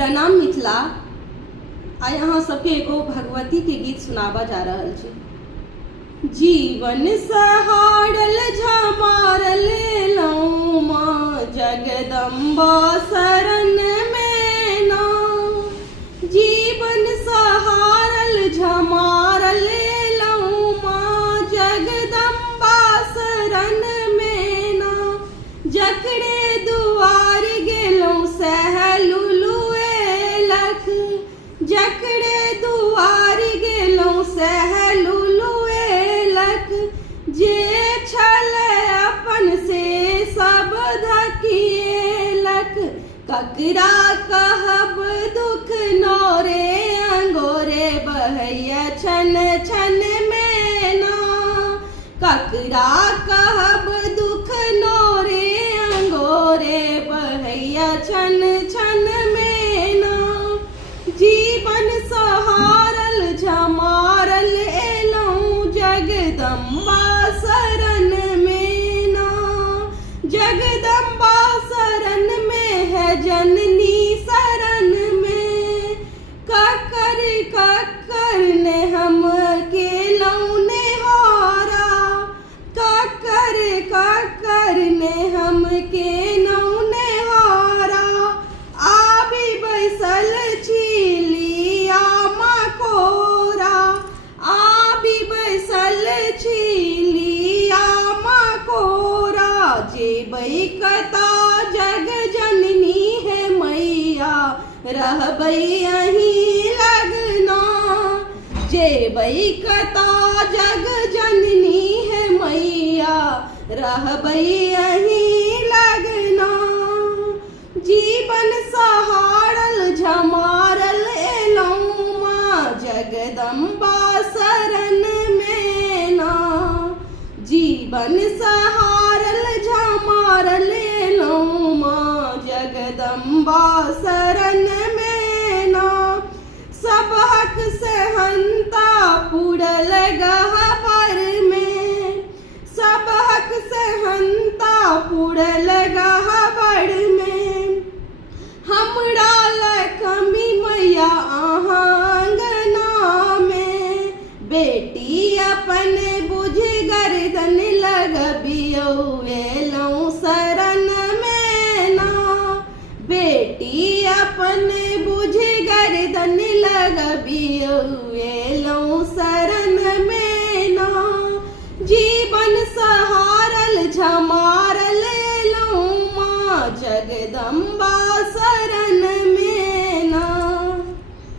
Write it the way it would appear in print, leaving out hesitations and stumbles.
प्रणाम मिथिला। आइ अहाँ सबके एगो भगवती के गीत सुनाबा जा रहल छी। जीवन सहारल झमारल लौं माँ जगदम्बा शरण में ना। जीवन सहारल झमारल लौं माँ जगदम्बा शरण में ना। जकरे दुआर गेलौं सहलुलुए लख, जकरे दुआर गेलौं सहलुलुए लख। जे छल अपन से सब धकिएलक, ककरा कहब दुख नोरे अंगोरे बहैया छन छन में ना। ककरा कहब दुख नोरे अंगोरे बहैया छन छन में ना। जीवन सहारल झमारल एलौं जगदम्बा शरण में ना। जगदम्बा शरण में है जननी शरण में। ककर ककर ने हम केलौं नेहारा, ककर ककर ने हम केलौं नेहारा। आबि बैसल छिलिया मकोरा, आबि बैसल छिलिया मकोरा। जेबै कता जग जननी है मैया, रहबै यहीं लगना। जेबै कता जग जननी है मैया, रहबै यहीं लगना। जीवन सहारल झमारल एलौं माँ जगदम्बा शरण में ना। जीवन सहारल झमारल एलौं माँ जगदम्बा शरण में ना। सब हक सहनता पुरल गह्वर में, सब हक सहनता पुरल गह्वर में। हमरा लक्ष्मी मैया अहाँ अंगना में, बेटी अपन बुझ गर्दन लगबियौ एलौं शरण में ना। बेटी अपन बुझ गर्दन लगबियौ एलौं शरण में ना। जीवन सहारल झमारल एलौं माँ जगदम्बा